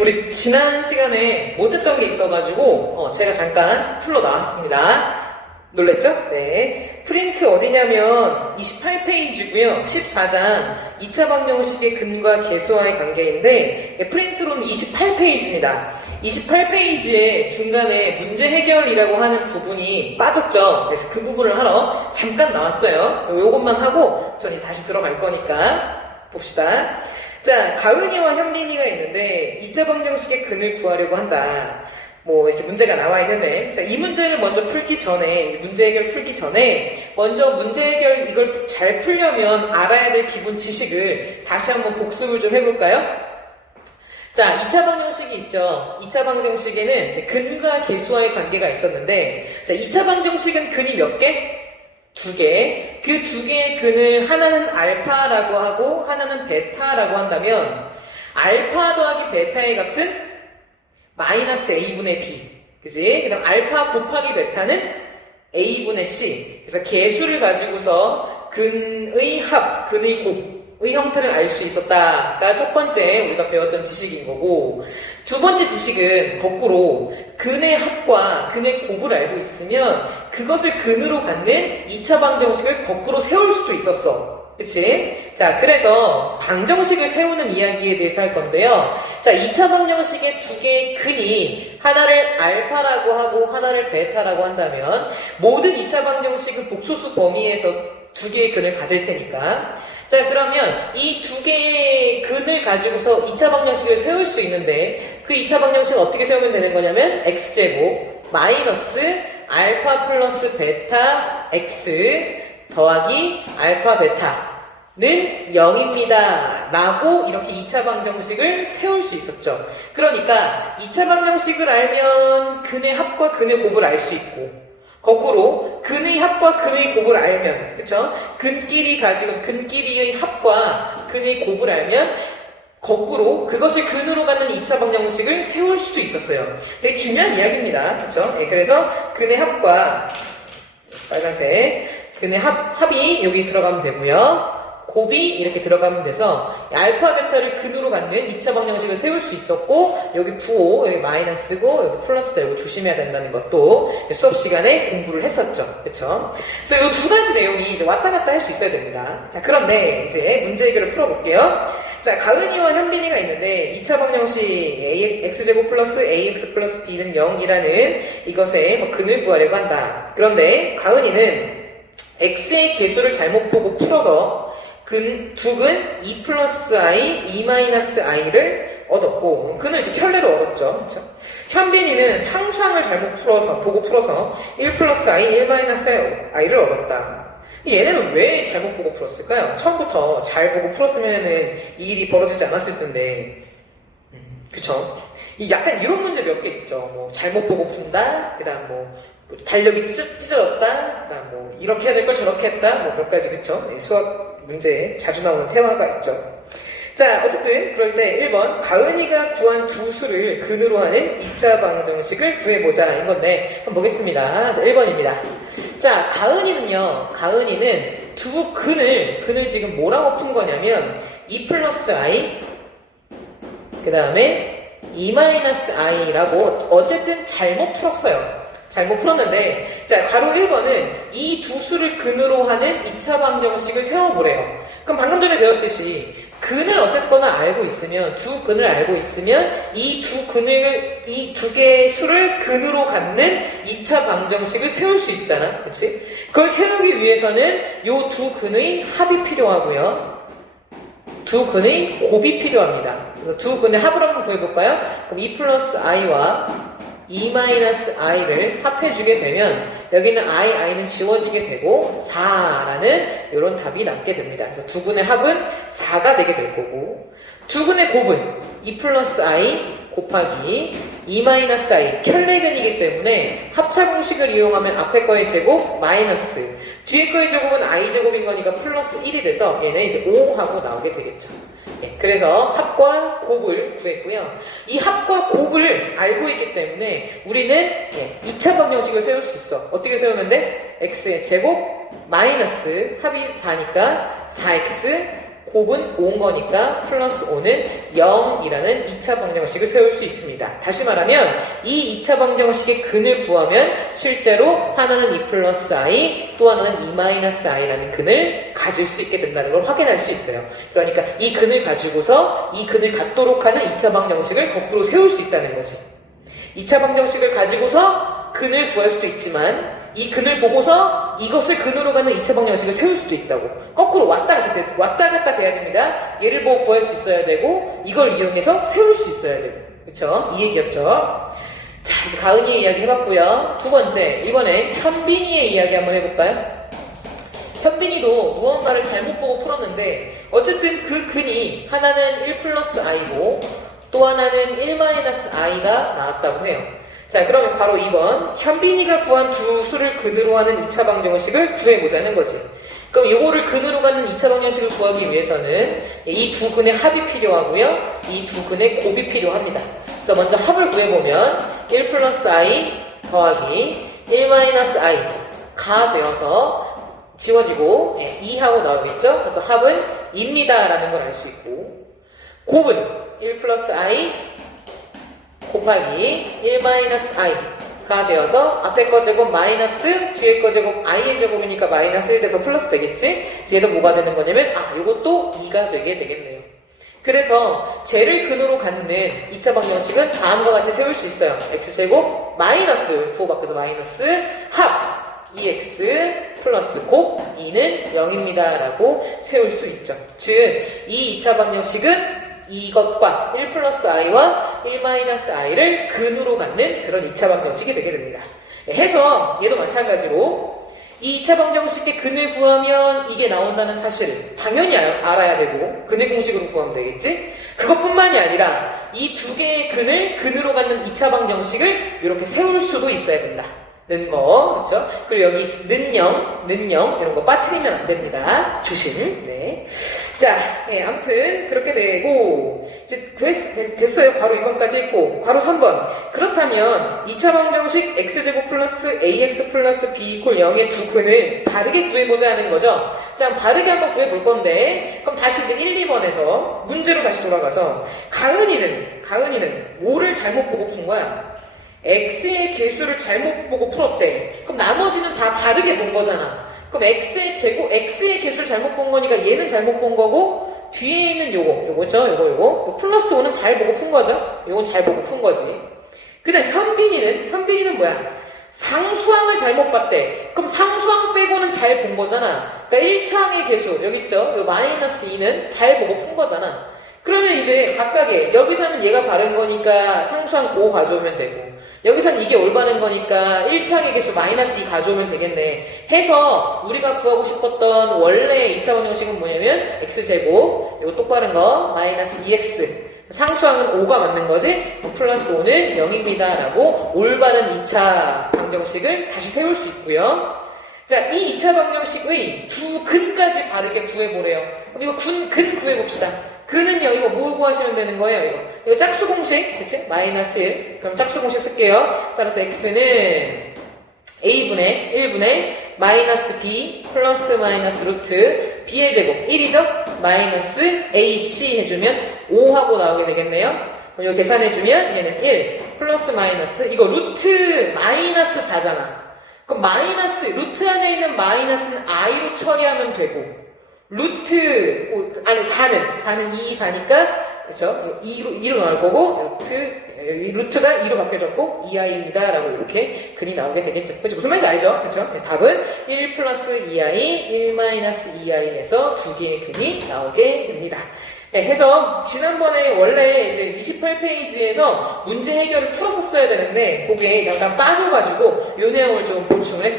우리 지난 시간에 못했던 게 있어가지고 제가 잠깐 풀러 나왔습니다. 놀랬죠? 네. 프린트 어디냐면 28페이지고요. 14장 2차 방정식의 근과 계수와의 관계인데 프린트로는 28페이지입니다. 28페이지에 중간에 문제 해결이라고 하는 부분이 빠졌죠. 그래서 그 부분을 하러 잠깐 나왔어요. 요것만 하고 전 이제 다시 들어갈 거니까 봅시다. 자, 가은이와 현빈이가 있는데 2차 방정식의 근을 구하려고 한다. 뭐 이렇게 문제가 나와 있는데, 자, 이 문제를 먼저 풀기 전에, 이제 문제 해결 풀기 전에 먼저 문제 해결 이걸 잘 풀려면 알아야 될 기본 지식을 다시 한번 복습을 좀 해볼까요? 자, 2차 방정식이 있죠. 2차 방정식에는 이제 근과 계수와의 관계가 있었는데, 자, 2차 방정식은 근이 몇 개? 2개. 그 2개의 근을 하나는 알파라고 하고 하나는 베타라고 한다면 알파 더하기 베타의 값은 마이너스 A분의 B. 그지? 그 다음 알파 곱하기 베타는 A분의 C. 그래서 계수를 가지고서 근의 합, 근의 곱의 형태를 알 수 있었다가 첫 번째 우리가 배웠던 지식인 거고, 두 번째 지식은 거꾸로 근의 합과 근의 곱을 알고 있으면 그것을 근으로 갖는 2차 방정식을 거꾸로 세울 수도 있었어. 그치? 자, 그래서 방정식을 세우는 이야기에 대해서 할 건데요. 자, 2차 방정식의 두 개의 근이 하나를 알파라고 하고 하나를 베타라고 한다면 모든 2차 방정식은 복소수 범위에서 두 개의 근을 가질 테니까, 자, 그러면 이 두 개의 근을 가지고서 2차 방정식을 세울 수 있는데 그 2차 방정식은 어떻게 세우면 되는 거냐면 x제곱 마이너스 알파 플러스 베타 x 더하기 알파 베타는 0입니다. 라고 이렇게 2차 방정식을 세울 수 있었죠. 그러니까 2차 방정식을 알면 근의 합과 근의 곱을 알 수 있고, 거꾸로 근의 합과 근의 곱을 알면, 그쵸? 근끼리의 합과 근의 곱을 알면 거꾸로 그것을 근으로 갖는 2차 방정식을 세울 수도 있었어요. 되게 중요한 이야기입니다. 그쵸? 예, 그래서 근의 합과 빨간색 근의 합이 여기 들어가면 되고요. 곱이 이렇게 들어가면 돼서 알파 베타를 근으로 갖는 2차 방정식을 세울 수 있었고, 여기 부호, 여기 마이너스고 여기 플러스 되고 조심해야 된다는 것도 수업 시간에 공부를 했었죠. 그렇죠? 그래서 이 두 가지 내용이 이제 왔다 갔다 할 수 있어야 됩니다. 자, 그런데 이제 문제 해결을 풀어볼게요. 자, 가은이와 현빈이가 있는데 2차 방정식 x제곱 플러스 ax 플러스 b는 0이라는 이것의 근을 구하려고 한다. 그런데 가은이는 x의 개수를 잘못 보고 풀어서 두근 2 플러스 i, 2 마이너스 i를 얻었고, 근을 이제 켤레로 얻었죠. 그렇죠? 현빈이는 상수항을 잘못 보고 풀어서 1 플러스 i, 1 마이너스 i를 얻었다. 얘네는 왜 잘못 보고 풀었을까요? 처음부터 잘 보고 풀었으면은 이 일이 벌어지지 않았을 텐데. 그쵸? 약간 이런 문제 몇 개 있죠. 뭐 잘못 보고 푼다, 그 다음 뭐 달력이 찢어졌다, 그 다음 뭐 이렇게 해야 될 걸 저렇게 했다, 뭐 몇 가지. 그쵸? 수학 문제에 자주 나오는 테마가 있죠. 자, 어쨌든 그럴 때 1번 가은이가 구한 두 수를 근으로 하는 2차 방정식을 구해보자 인 건데 한번 보겠습니다. 자, 1번입니다. 자, 가은이는 두 근을 지금 뭐라고 푼 거냐면 2 플러스 i 그 다음에 2 마이너스 i라고 어쨌든 잘못 풀었어요. 잘못 풀었는데, 자, 가로 1번은 이 두 수를 근으로 하는 2차 방정식을 세워보래요. 그럼 방금 전에 배웠듯이 근을 어쨌거나 알고 있으면, 두 근을 알고 있으면 이 두 개의 수를 근으로 갖는 2차 방정식을 세울 수 있잖아. 그치? 그걸 세우기 위해서는 요 두 근의 합이 필요하고요. 두 근의 곱이 필요합니다. 그래서 두 근의 합을 한번 구해볼까요? 그럼 2 플러스 i와 2-i를 합해주게 되면 여기는 i는 지워지게 되고 4라는 이런 답이 남게 됩니다. 그래서 두 근의 합은 4가 되게 될 거고, 두 근의 곱은 2 플러스 i 곱하기 2-i 켤레근이기 때문에 합차 공식을 이용하면 앞에 거의 제곱 마이너스 뒤에 거의 제곱은 i제곱인 거니까 플러스 1이 돼서 얘는 이제 5하고 나오게 되겠죠. 그래서 합과 곱을 구했고요. 이 합과 곱을 알고 있기 때문에 우리는 2차 방정식을 세울 수 있어. 어떻게 세우면 돼? x의 제곱 마이너스 합이 4니까 4x 곱은 5인 거니까 플러스 5는 0이라는 2차 방정식을 세울 수 있습니다. 다시 말하면 이 2차 방정식의 근을 구하면 실제로 하나는 2 플러스 i 또 하나는 2 마이너스 i라는 근을 가질 수 있게 된다는 걸 확인할 수 있어요. 그러니까 이 근을 가지고서 이 근을 갖도록 하는 2차 방정식을 거꾸로 세울 수 있다는 거지. 2차 방정식을 가지고서 근을 구할 수도 있지만 이 근을 보고서 이것을 근으로 가는 2차 방정식을 세울 수도 있다고. 거꾸로 왔다 갔다 돼야 됩니다. 얘를 보고 구할 수 있어야 되고 이걸 이용해서 세울 수 있어야 되고. 그쵸? 이 얘기였죠. 자, 이제 가은이의 이야기 해봤고요. 두 번째, 이번에 현빈이의 이야기 한번 해볼까요? 현빈이도 무언가를 잘못 보고 풀었는데 어쨌든 그 근이 하나는 1 플러스 i고 또 하나는 1 마이너스 i가 나왔다고 해요. 자, 그러면 바로 2번 현빈이가 구한 두 수를 근으로 하는 2차 방정식을 구해보자는 거지. 그럼 이거를 근으로 가는 2차 방정식을 구하기 위해서는 이 두 근의 합이 필요하고요. 이 두 근의 곱이 필요합니다. 그래서 먼저 합을 구해보면 1 플러스 i 더하기 1 마이너스 i가 되어서 지워지고 2하고 나오겠죠. 그래서 합은 2입니다 라는 걸 알 수 있고 곱은 1 플러스 i 곱하기 1 마이너스 i가 되어서 앞에 거 제곱 마이너스 뒤에 거 제곱 i의 제곱이니까 마이너스 1 돼서 플러스 되겠지? 얘도 뭐가 되는 거냐면 요것도 2가 되게 되겠네요. 그래서 쟤를 근으로 갖는 2차 방정식은 다음과 같이 세울 수 있어요. x제곱 마이너스 부호 바꿔서 마이너스 합 2x 플러스 곱 2는 0입니다 라고 세울 수 있죠. 즉 이 2차 방정식은 이것과 1 플러스 i와 1 마이너스 i를 근으로 갖는 그런 2차 방정식이 되게 됩니다. 해서 얘도 마찬가지로 이 2차 방정식의 근을 구하면 이게 나온다는 사실을 당연히 알아야 되고 근의 공식으로 구하면 되겠지? 그것뿐만이 아니라 이 두 개의 근을 근으로 갖는 2차 방정식을 이렇게 세울 수도 있어야 된다. 는 거, 그렇죠? 그리고 여기 는영 이런 거 빠뜨리면 안 됩니다. 조심. 네. 자, 아무튼 그렇게 되고 이제 됐어요. 괄호 2번까지 했고 괄호 3번. 그렇다면 2차 방정식 x제곱 플러스 ax 플러스 b 이퀄 0의 두 근을 바르게 구해보자 하는 거죠. 자, 바르게 한번 구해볼 건데 그럼 다시 이제 1, 2번에서 문제로 다시 돌아가서 가은이는 5를 잘못 보고 푼 거야. x의 개수를 잘못 보고 풀었대. 그럼 나머지는 다 바르게 본 거잖아. 그럼 x의 개수를 잘못 본 거니까 얘는 잘못 본 거고 뒤에 있는 요거죠? 요거 플러스 5는 잘 보고 푼 거죠? 요건 잘 보고 푼 거지. 근데 현빈이는 뭐야? 상수항을 잘못 봤대. 그럼 상수항 빼고는 잘 본 거잖아. 그러니까 1차항의 개수 여기 있죠? 요 마이너스 2는 잘 보고 푼 거잖아. 그러면 이제 각각의 여기서는 얘가 바른 거니까 상수항 5 가져오면 되고 여기서는 이게 올바른 거니까 1차항의 개수 마이너스 2 가져오면 되겠네 해서 우리가 구하고 싶었던 원래 2차 방정식은 뭐냐면 x제곱 이거 똑바른 거 마이너스 2x 상수항은 5가 맞는 거지 플러스 5는 0입니다 라고 올바른 2차 방정식을 다시 세울 수 있고요. 자, 이 2차 방정식의 두 근까지 바르게 구해보래요. 그럼 이거 근 구해봅시다. 근은요, 이거 뭘 구하시면 되는 거예요, 이거 짝수 공식, 그치? 마이너스 1. 그럼 짝수 공식 쓸게요. 따라서 x는 a분의 1분의 마이너스 b 플러스 마이너스 루트 b의 제곱 1이죠? 마이너스 ac 해주면 5하고 나오게 되겠네요. 그럼 이거 계산해주면 얘는 1 플러스 마이너스 이거 루트 마이너스 4잖아. 그럼 마이너스 루트 안에 있는 마이너스는 i로 처리하면 되고 루트, 아니, 4는 2, 4니까, 그쵸? 2로 나올 거고, 루트가 2로 바뀌어졌고, 2i입니다. 라고 이렇게 근이 나오게 되겠죠. 그쵸? 무슨 말인지 알죠? 그쵸? 그래서 답은 1 플러스 2i, 1 마이너스 2i에서 두 개의 근이 나오게 됩니다. 네, 해서, 지난번에 원래 이제 28페이지에서 문제 해결을 풀었었어야 되는데, 그게 잠깐 빠져가지고, 요 내용을 좀 보충을 했습니다.